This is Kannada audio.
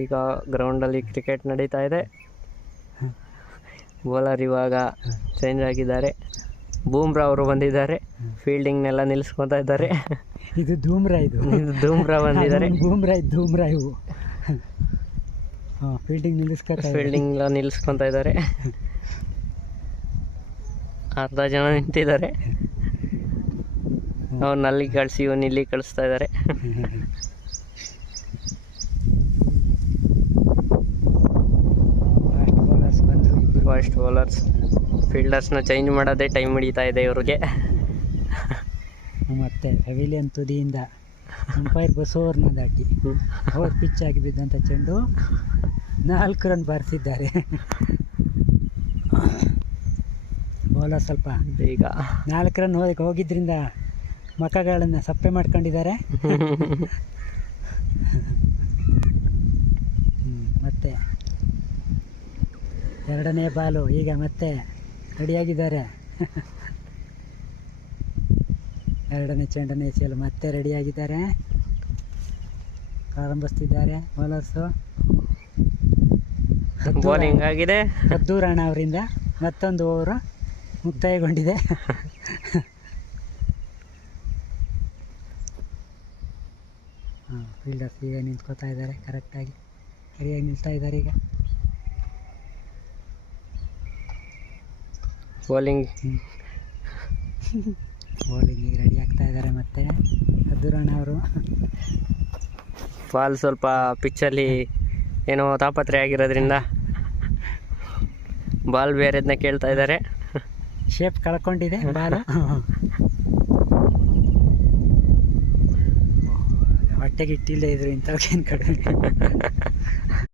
ಈಗ ಗ್ರೌಂಡಲ್ಲಿ ಕ್ರಿಕೆಟ್ ನಡೀತಾ ಇದೆ. ಬೌಲರ್ ಇವಾಗ ಚೇಂಜ್ ಆಗಿದ್ದಾರೆ. ಬೂಮ್ರಾ ಅವರು ಬಂದಿದ್ದಾರೆ. ಫೀಲ್ಡಿಂಗ್ನೆಲ್ಲ ನಿಲ್ಲಿಸ್ಕೊತಾ ಇದ್ದಾರೆ. ಇದು ಧೂಮ್ರಾ, ಇದು ಧೂಮ್ರಾ ಬಂದಿದ್ದಾರೆ. ಧೂಮ್ರಾ ಇವು ಫೀಲ್ಡಿಂಗ್ ನಿಲ್ಲಿಸ್ಕೊತಾ ಇದ್ದಾರೆ. ಅರ್ಧ ಜನ ನಿಂತಿದ್ದಾರೆ. ಅವ್ರನ್ನ ಅಲ್ಲಿ ಕಳಿಸಿ ಇವನ್ನ ಇಲ್ಲಿ ಕಳಿಸ್ತಾ ಇದ್ದಾರೆ. Fast bowlers. ಫೀಲ್ಡರ್ಸ್ನ ಚೇಂಜ್ ಮಾಡೋದೇ ಟೈಮ್ ಹಿಡಿತಾ ಇದೆ ಇವ್ರಿಗೆ. ಮತ್ತೆ ಪೆವಿಲಿಯನ್ ತುದಿಯಿಂದ ಅಂಪೈರ್ ಬಸವರ್ನ ದಾಟಿ ಅವ್ರು ಪಿಚ್ ಆಗಿ ಬಿದ್ದಂಥ ಚೆಂಡು 4 ರನ್ ಬಾರಿಸಿದ್ದಾರೆ. ಬೌಲರ್ ಸ್ವಲ್ಪ ಈಗ 4 ರನ್ ಹೋಗಿದ್ರಿಂದ ಮಖಗಳನ್ನು ಸಪ್ಪೆ ಮಾಡ್ಕೊಂಡಿದ್ದಾರೆ. ಮತ್ತೆ 2ನೇ ಬಾಲು ಈಗ ಮತ್ತೆ ರೆಡಿಯಾಗಿದ್ದಾರೆ. 2ನೇ ಚೆಂಡನ್ನು ಎಸೆಯಲು ಮತ್ತೆ ರೆಡಿಯಾಗಿದ್ದಾರೆ. ಪ್ರಾರಂಭಿಸ್ತಿದ್ದಾರೆ ಬೌಲರ್ಸು. ಬೌಲಿಂಗ್ ಆಗಿದೆ. ಕದ್ದೂರಾಣ ಅವರಿಂದ ಮತ್ತೊಂದು ಓವರು ಮುಕ್ತಾಯಗೊಂಡಿದೆ. ಫೀಲ್ಡರ್ಸ್ ಈಗ ನಿಂತ್ಕೋತಾ ಇದ್ದಾರೆ. ಕರೆಕ್ಟಾಗಿ ಸರಿಯಾಗಿ ನಿಲ್ತಾ ಇದ್ದಾರೆ. ಈಗ ಬೌಲಿಂಗಿಗೆ ರೆಡಿ ಆಗ್ತಾ ಇದ್ದಾರೆ. ಮತ್ತೆ ಕದ್ದೂರಾಣ ಅವರು ಬಾಲ್ ಸ್ವಲ್ಪ ಪಿಚ್ಚಲ್ಲಿ ಏನೋ ತಾಪತ್ರೆ ಆಗಿರೋದ್ರಿಂದ ಬಾಲ್ ಬೇರೆದನ್ನ ಕೇಳ್ತಾ ಇದ್ದಾರೆ. ಶೇಪ್ ಕಳ್ಕೊಂಡಿದೆ ಬಾಲು. ಹೊಟ್ಟೆಗೆ ಇಟ್ಟಿಲ್ಲದೆ ಇದ್ರು ಇಂಥವ್ಕೇನು ಕಡಿಮೆ.